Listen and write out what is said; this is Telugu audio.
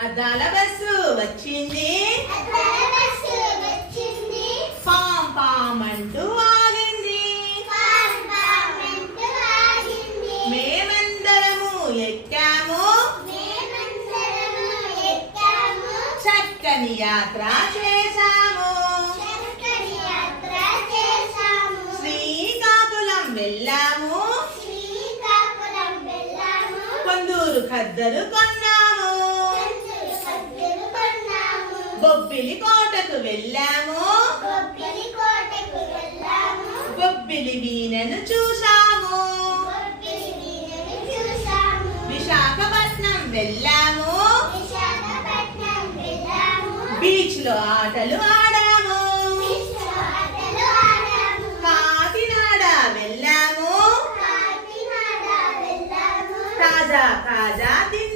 అద్దాల బస్సు వచ్చింది. పాం పాం అంటూ ఆగింది. మేమందరము ఎక్కాము. చక్కని యాత్ర చేశాము. శ్రీకాకుళం వెళ్ళాము. కొందూరు ఖద్దరు కొన్నాము. బొబ్బిలి కోటకు వెళ్ళాము. బొబ్బిలి కోటకు వెళ్ళాము. బొబ్బిలి వీణను చూసాము బొబ్బిలి వీణను విశాఖపట్నం వెళ్ళాము. విశాఖపట్నం వెళ్ళాము. బీచ్లో ఆటలు ఆడాము. ఆటలు ఆడాము. కాకినాడ వెళ్ళాము. కాకినాడ వెళ్ళాము. తాజా తాజా తిన్నాము